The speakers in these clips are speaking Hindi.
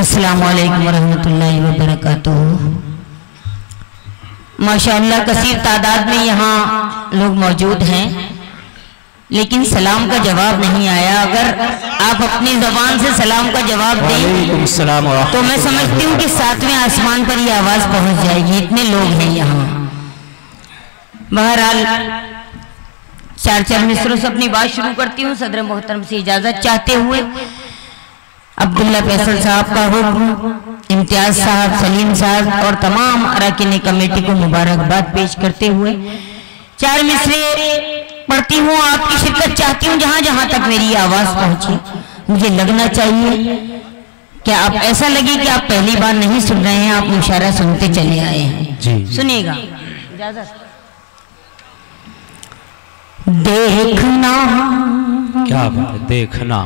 अस्सलामु अलैकुम वरहमतुल्लाहि वबरकातुहू। माशाअल्लाह कसीर तादाद में यहाँ लोग मौजूद हैं, लेकिन सलाम का जवाब नहीं आया। अगर आप अपनी ज़बान से सलाम का जवाब दें तो मैं समझती हूँ कि 7वें आसमान पर ये आवाज़ पहुँच जाएगी। इतने लोग हैं यहाँ। बहरहाल चार मिसरों से अपनी बात शुरू करती हूँ, सदर मोहतरम से इजाज़त चाहते हुए। अब्दुल्ला फैसल साहब का हुक्म, इम्तियाज साहब, सलीम साहब और तमाम अरकान कमेटी को मुबारकबाद पेश करते हुए 4 मिसरे पढ़ती हूँ। आपकी शिरकत चाहती हूँ जहाँ जहाँ तक मेरी आवाज़ पहुँचे। मुझे लगना चाहिए कि आप ऐसा लगे कि आप पहली बार नहीं सुन रहे हैं, आप मुशायरा सुनते चले आए हैं। सुनिएगा। देखना, क्या बात है, देखना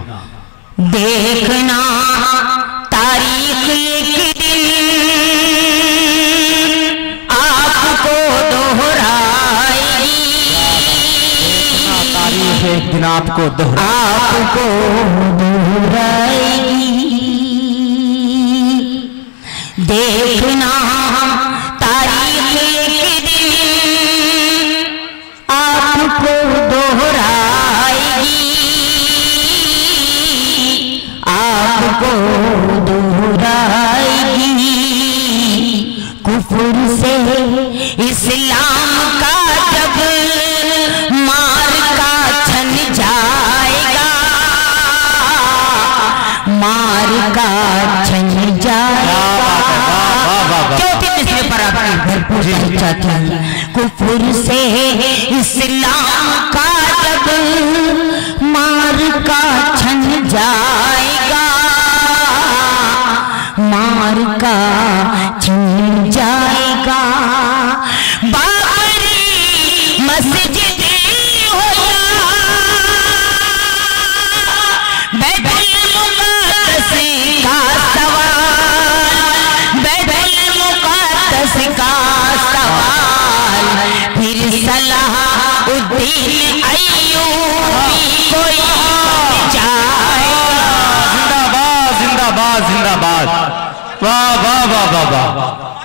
देखना तारीख एक दिन आपको दोहराएगी। तारीख एक दिन आपको दोहराएगी। देखना तारीख एक दिन आपको दोहराएगी, आपको दोहराएगी। कुफर से इस्लाम का जब मार का छन जाएगा, मार का छन जाएगा। भरपूर चाहती हूँ। कुफर से इस्लाम का जब मार का छन जाएगा, मार का छन जाएगा। बाबरी मस्जिद हो या बैतुल मुक़द्दस का सवाल, बैतुल मुक़द्दस का सवाल, फिर सलाहुद्दीन अय्यूबी कोई जाएगा। जिंदाबाद जिंदाबाद, वाह वाह वाह वाह वाह।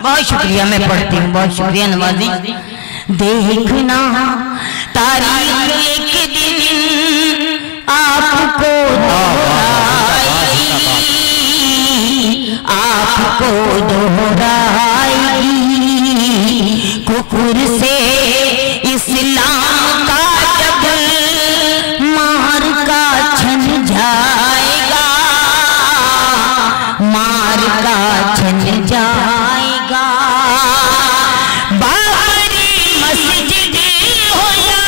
बहुत शुक्रिया, मैं पढ़ती हूँ। बहुत शुक्रिया नवाजी। देखना तारीख एक दिन आपको दोहराएगी, आपको दोहराएगी। कुफर से इस्लाम का जब मार का छन जाएगा, मार का छन जाएगा। बाबरी मस्जिद हो या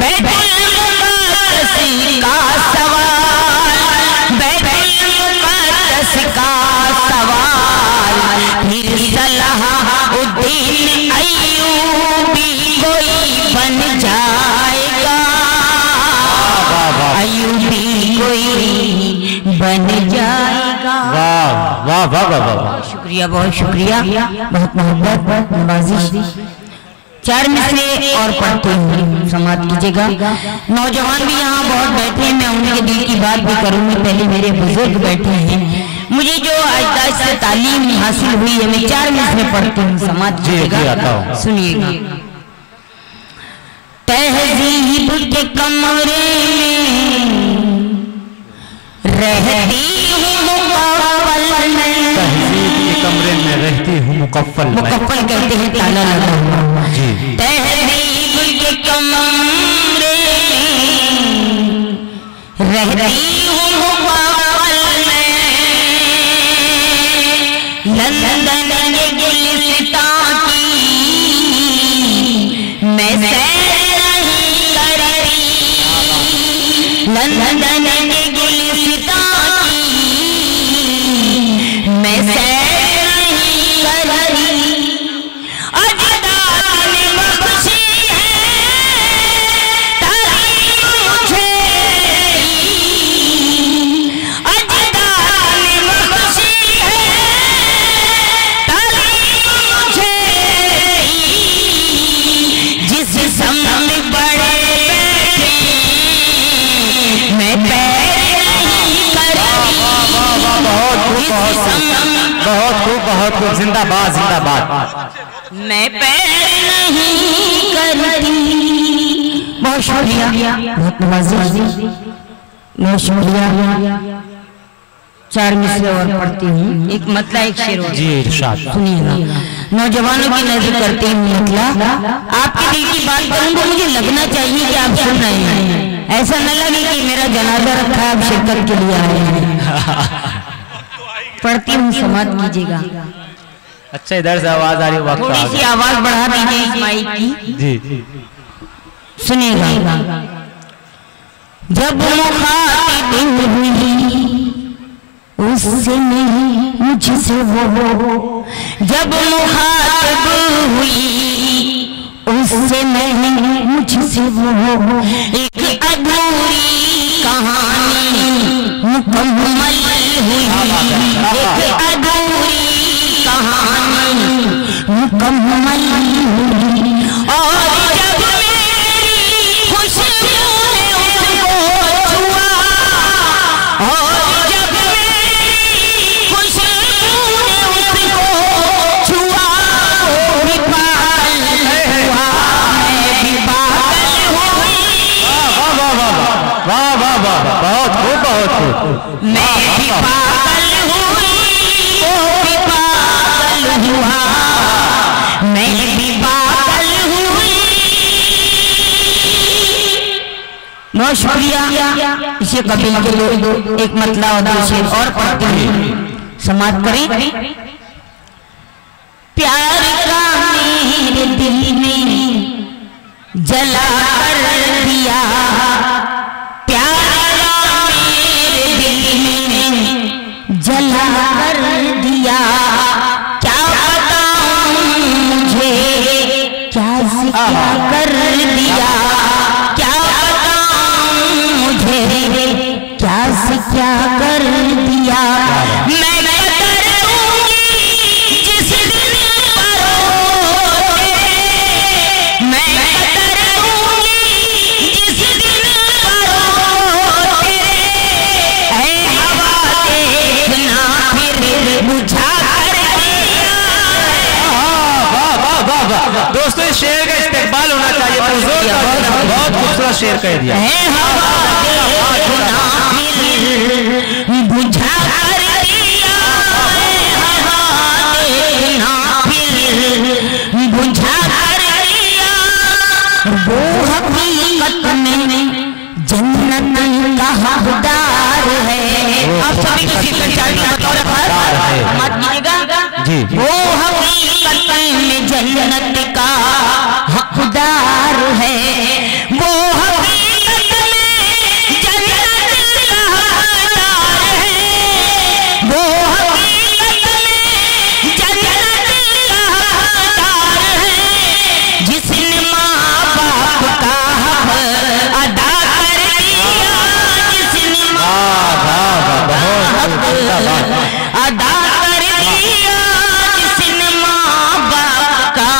बैतुल मुक़द्दस का सवाल, बैतुल मुक़द्दस का सवाल, फिर सलाहुद्दीन अय्यूबी कोई बन जाएगा, अय्यूबी कोई बन जाएगा। वाह वाह वाह वाह वाह। शुक्रिया, बहुत शुक्रिया, बहुत मोहब्बत नवाजी। 4 मिसरे और पढ़ते हैं, समाप्त कीजिएगा। नौजवान भी यहाँ बहुत बैठे हैं, मैं उनके दिल की बात भी करूँगी। पहले मेरे बुजुर्ग बैठे हैं, मुझे जो आज से तालीम हासिल हुई है, मैं 4 मिसरे पढ़ती हूँ, समाप्त कीजिएगा। सुनिएगा। तहज़ीब के कमरे में रहती हूँ मुक़फ़्फ़ल में, तहज़ीब के कमरे में रहती हूँ मुक़फ़्फ़ल में। मुक़फ़्फ़ल कहते हैं ताला लगा हुआ। तहज़ीब के कमरे में रहती हूँ मुक़फ़्फ़ल में, लंदन के गुलिस्तां की मैं सैर नहीं करती, लंदन के गुलिस्तां की मैं सैर नहीं करती। अजदाद ने बख्शी है तारीख मुझे, अजदाद ने बख्शी है बहुत खूब जिंदाबाद जिंदाबाद। मैं पैर नहीं करती। बहुत शुक्रिया, बहुत नवाजी, बहुत शुक्रिया। 4 मिसरे और पढ़ती हूँ, एक मतला एक शेर और। जी इरशाद। सुनिएगा। नौजवानों की नजर करती हूँ मतला, आपके दिल की बात करूँगा, मुझे लगना चाहिए कि आप सुन रहे हैं, ऐसा न लगे कि मेरा जनाजा रखा है, आप शिरकत के लिए आए हैं। पढ़ती हूँ, समाप्त कीजिएगा। अच्छा इधर से आवाज आ रही है, थोड़ी सी आवाज बढ़ा दीजिए इस माइक की। जी सुनिएगा। जब मुखातिब हुई उससे नहीं मुझसे वो, जब मुखातिब हुई उससे नहीं मुझसे वो, एक अधूरी कहानी मुकम्मल हुई, एक अधूरी कहानी मुकम्मल हुई। और जब मेरी खुशबू ने उसको छुआ, और जब मेरी खुशबू ने उसको छुआ, वो भी पागल हुआ, मैं भी पागल हुई। वाह वाह वाह, बहुत खूब मैं भी पागल हुई, वो भी पागल हुआ, मैं भी पागल हुई। बहुत शुक्रिया। इसे कपिल के लिए एक मतला और 2 शेर और पढ़ते हैं, समाप्त करें। प्यार का मेरे दिल में जला कर दिया, प्यार का मेरे दिल में जला कर दिया, क्या बताऊं मुझे क्या से क्या कर दिया, क्या बताऊं मुझे क्या से क्या कर दिया। मैं करूंगी जिस दिन परोसे, मैं करूंगी जिस दिन परोसे, ऐ हवा देखना फिर बुझा कर दिया। वाह। दोस्तों इस शेर का इस्तेमाल होना चाहिए, बहुत खूबसूरत शेर कह दिया। है हवा देखना फिर बुझा कर दिया, है हवा देखना फिर बुझा कर दिया। वो हकीकत में जन्नत का हकदार है। आप सभी को सिर्फ चार्ट बतौर मत कीजिएगा। जी वो हकीकत में जन्नत का हकदार है, वो हकीकत में जन्नत का हकदार है, वो हकीकत में जन्नत का हकदार है, जिसने माँ बाप का हक अदा कर दिया, जिसने माँ बाप का हक अदा कर दिया, जिसने माँ बाप का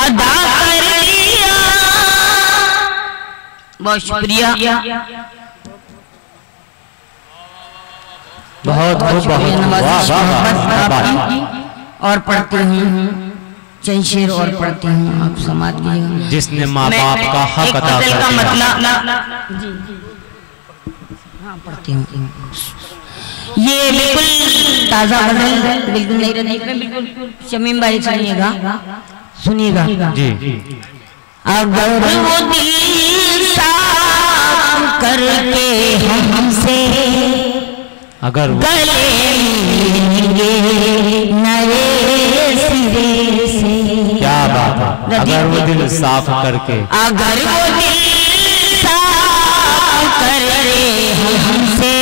अदा कर दिया। बहुत शुक्रिया। बहुत खूब, और पढ़ती हूँ चंद शेर और पढ़ती हूँ, आप समाज कीजिएगा। जिसने माँ बाप का हक अदा कर का दिया। मतलब जी हाँ पढ़ती हूँ। ये बिल्कुल ताजा गजल, बिल्कुल नहीं रदीफ में, बिल्कुल शमीम भाई सुनिएगा। जी अगर वो दिल साफ करके हमसे अगर गले मिलेंगे नए सिरे से। क्या बात है, अगर वो दिल साफ करके, अगर वो दिल साफ करे हमसे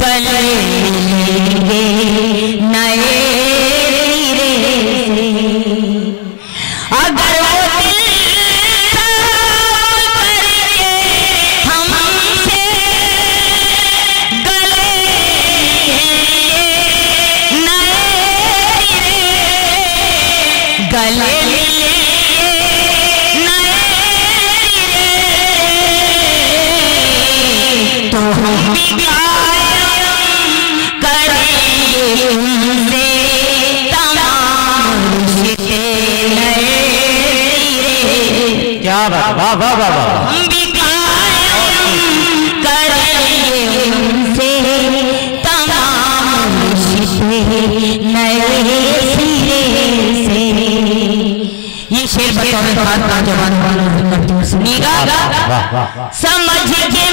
गले मिलेंगे नए सिरे से। अगर वो दिल साफ करके हमसे गले मिलेंगे नए सिरे, गले तो हम भी कायम बात, वाह वाह वाह वाह। हम भी कायम करेंगे उनसे तमाम रिश्ते नए सिरे से। ये शेर बतौर बात नौजवान करती हूँ, सुनिएगा। समझ के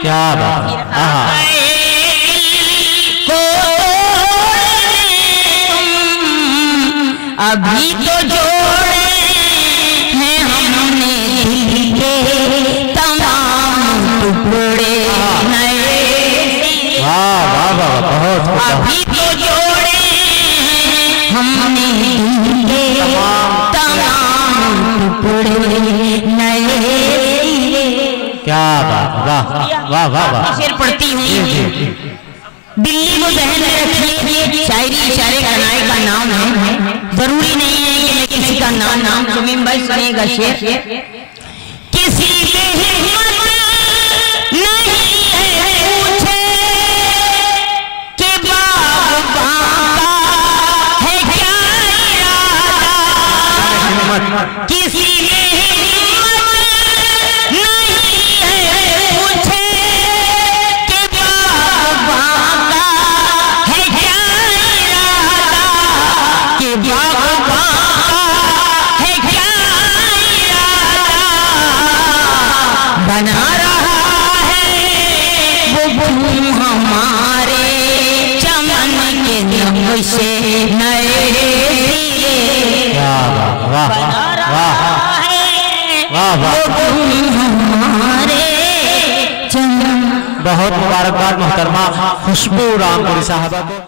क्या बात, अभी तो जोड़े हैं हमने दिल के तमाम टुकड़े नए। वाह वाह वाह, बहुत अभी तो जोड़े हैं हमने दिल के तमाम टुकड़े नए। क्या बात, वाह वाह वाह वाह। शेर पढ़ती हूँ। दिल्ली को जहन में रखिए, शायरी इशारे कनाए का नाम है। जरूरी नहीं है कि मैं किसी का नाम सुमीम भाई सुनेगा शेर। किसी के हिम्मत नहीं है पूछे कि बाग़बान का है क्या इरादा। किसी के बना रहा है वो फूल हमारे चमन के नक्शे नए सिरे। वाह बना रहा है वाह वाह। वो फूल हमारे चमन। बहुत मुबारकबाद मोहतरमा खुशबू रामपुरी साहबा को।